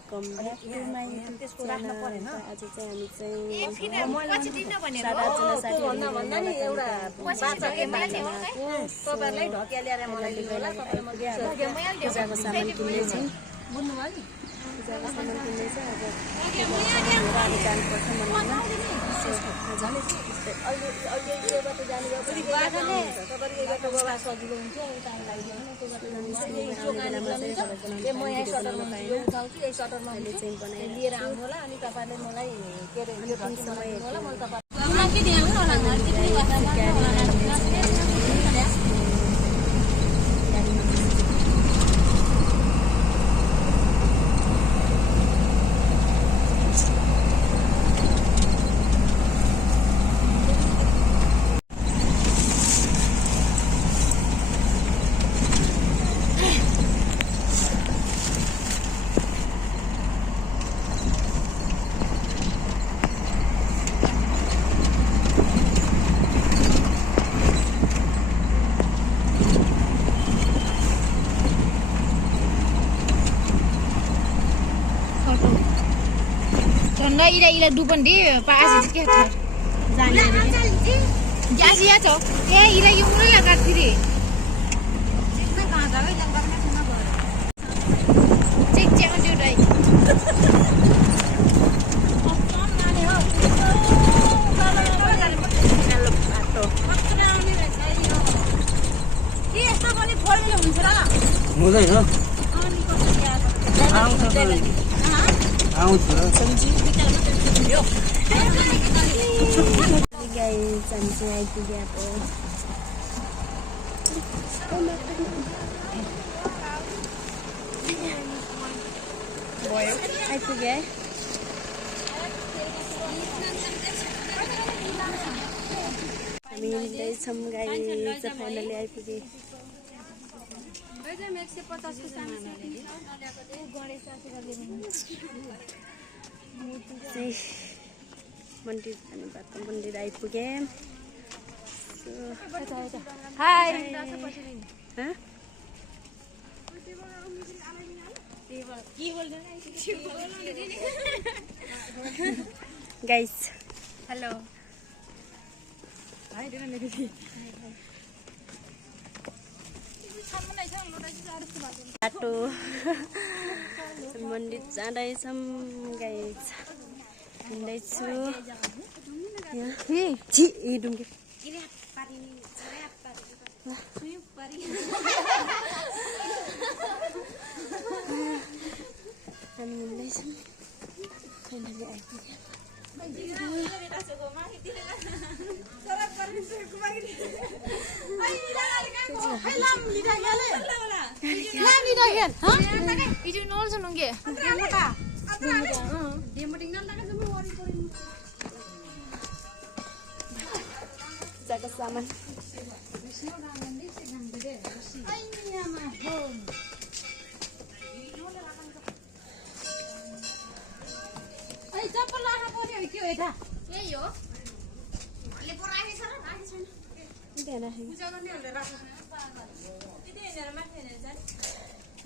Welcome back to my channel. आज चाहिँ हामी चाहिँ 7जना साथीहरु तपाईहरुलाई ढकिया ल्याएर मलाई दिनु होला। पूजाको सामान किन्दैछौँ। पूजाको सामान किन्दैछ। अब जानुपर्छ मन्दिरमा। लिएर आउनु होला अनि तपाईले मलाई के रे यो समय होला म तपाईँ ila dupan di Pak Aziz ke thar jani jasi ya cho ila yung mura laga thiri na kaha jaga jangkar ma suna bhar check on due dai option nane ho कालो बाटो पक्का आउने रहेछ यो के यस्तो पनि फोर्डले हुन्छ र हुँदैन अनि कसरी आउँछ guys, हामी चाहिँ आइपुग्यो आइपुग्यो है। हामी हिँड्दैछौँ गाइस, फाइनली आइपुगे। मन्दिर जानुपर्छ। मन्दिर आइपुगे। hai गाइस hello बाटो मन्दिर जाँदैछौँ गाइस। हिँड्दैछु डुङ्गे हामी हिँड्दैछौँ। फाइनली आइपुग्यो। itu nol senungge जाको सामान चप्पल राख्नु पर्यो के हो यता यही हो ले पो राखेछ र राखेछ पूजा गर्नेहरुले राख्छ त्यति हेरेर माथि हेरेर जाने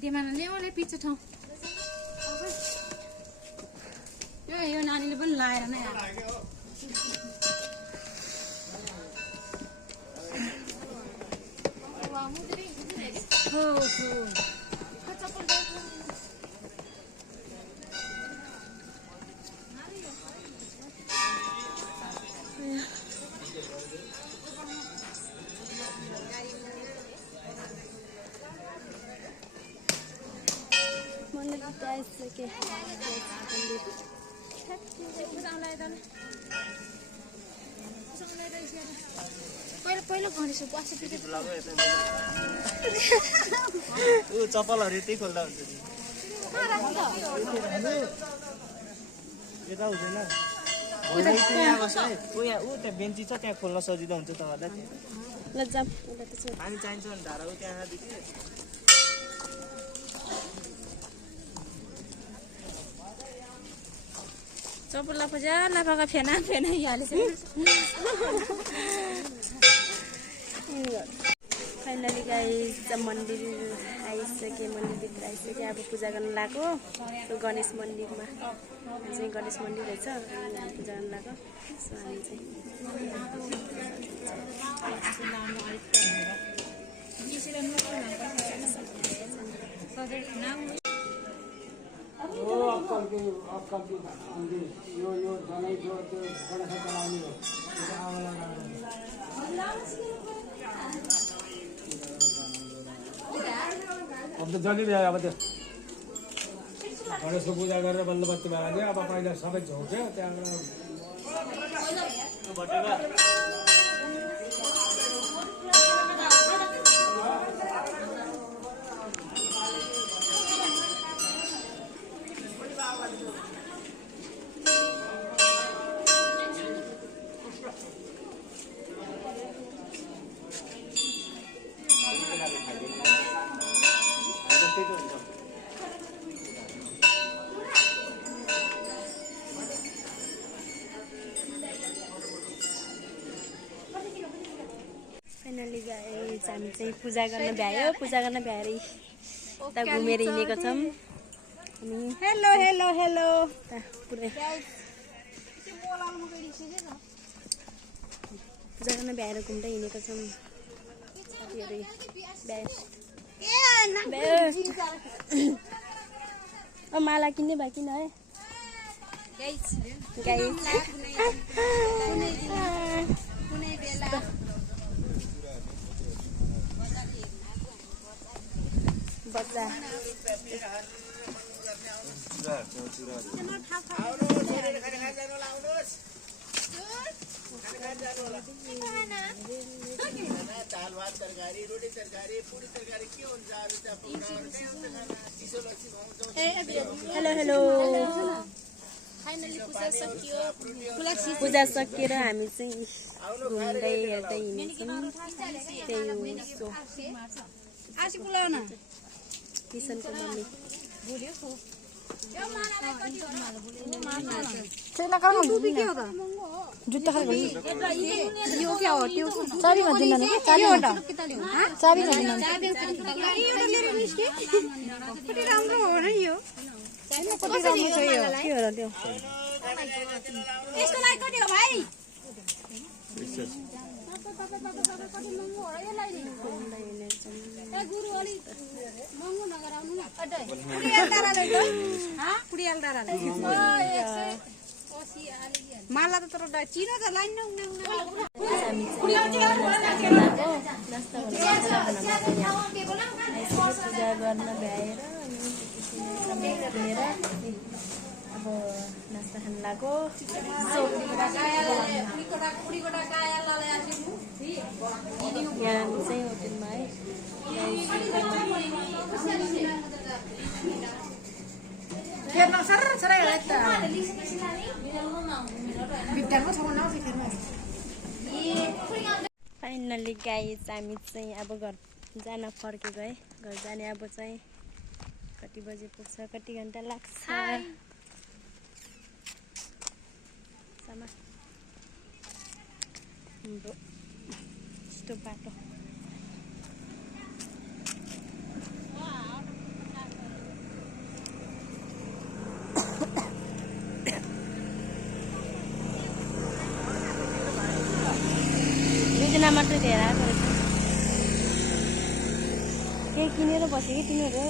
दिमानले ओले पिछे ठाउँ यो नानीले पनि लाएर नै आइसके पहिलो घरेछु पछि पछि ऊ चप्पलहरु यतै खोल्दा हुन्छ नि यता हुँदैन यहाँ बस है ऊ यहाँ ऊ त्यहाँ बेन्ची छ त्यहाँ खोल्न सजिलो हुन्छ तपाईँलाई ल जाम पानी चाहिन्छ भने धारा ऊ त्यहाँ देखि चप्पल लापजा लापाका फेना फेना हालेछ फाइनली गाइस द मन्दिर आइ आइसक्यो मन्दिरभित्र आइसक्यो अब पूजा गर्न लाग्यो गणेश मन्दिरमा चाहिँ गणेश मन्दिर रहेछ अनि हामी पूजा गर्न लाग्यो सो हामी चाहिँ अब त जलिरह्यो अब त्यो गणेशको पूजा गरेर बल्ल बत्ती बाल्यो अब पहिला सबै झोक्यो त्यहाँबाट फाइनली गाइस हामी चाहिँ पूजा गर्न भ्यायो पूजा गर्न भ्याएर यता घुमेर हिँडेको छौँ अनि हेलो हेलो हेलो पुरै पूजा गर्न भ्याएर घुम्दै हिँडेको छौँ साथीहरू भ्यायो माला किन्ने भए किन है बच्चा हेलो हेलो पूजा सकिएर हामी चाहिँ घुम्दै हेर्दै हिँड्छौँ त्यही हो किसनको मम्मी जुत्ता खालको यो क्या हो त्यो चाबी भन्छ नि चाबी भन्छ राम्रो हो र यो कति राम्रो छ यो के हो र त्यो यसको लागि कति हो भाइ माला त तर चिनो त लाइन पूजा गर्न भ्याएर अब नास्ता खान लाग्यो यहाँ चाहिँ होटेलमा है फाइनली गाइस हामी चाहिँ अब घर जान फर्केको है घर जाने अब चाहिँ कति बजे पुग्छ कति घन्टा लाग्छ हाम्रो यस्तो बाटो दुईजना मात्रै धेरै आएको रहेछ केही किनेर बस्यो कि तिनीहरू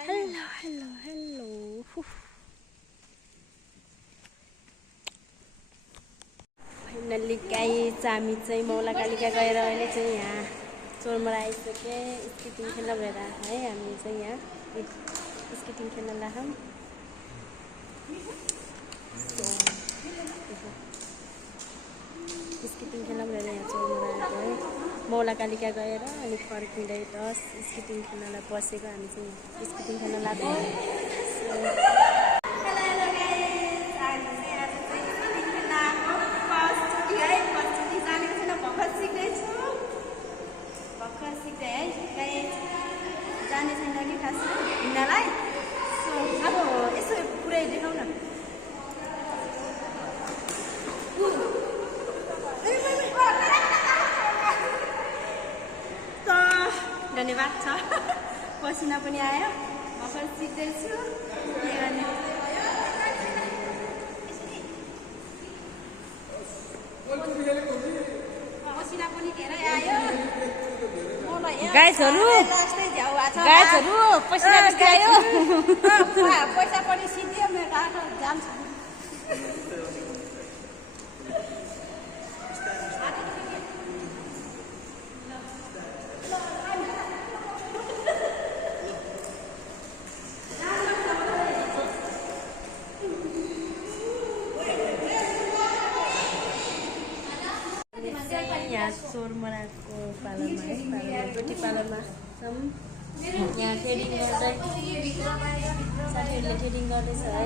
hello hello hello finally guys हामी चाहिँ मौला कालिका गएर अहिले चाहिँ यहाँ चोरमरा आइसके स्केटिङ खेल्न गएर है हामी चाहिँ यहाँ स्केटिङ खेल्न लाग्यौँ स्केटिङ खेल्न गएर यहाँ चोरमरा आएको है मौला कालिका गएर अनि फर्किँदै दस स्केटिङ खेल्नलाई बसेको हामी चाहिँ स्केटिङ खेल्न लाग्यौँ भर्खर सिक्दै है जाने छैन कि खास हिँड्नलाई बात छ पसिना पनि आयो भर्खर सिक्दैछु के गर्ने पसिना पनि धेरै आयो गाइसहरू पसिना बेसी आयो पैसा पनि सिद्धियो मेरो जान्छ यहाँ चोरमराको पालनमा है रोटी पालनमा छौँ यहाँ ट्रेडिङ गर्दै साथीहरूले ट्रेडिङ गर्दैछ है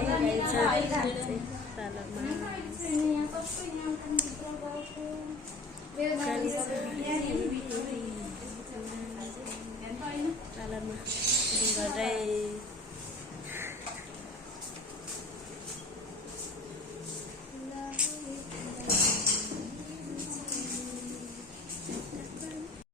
पालरमा पालरमा ट्रेडिङ गर्दै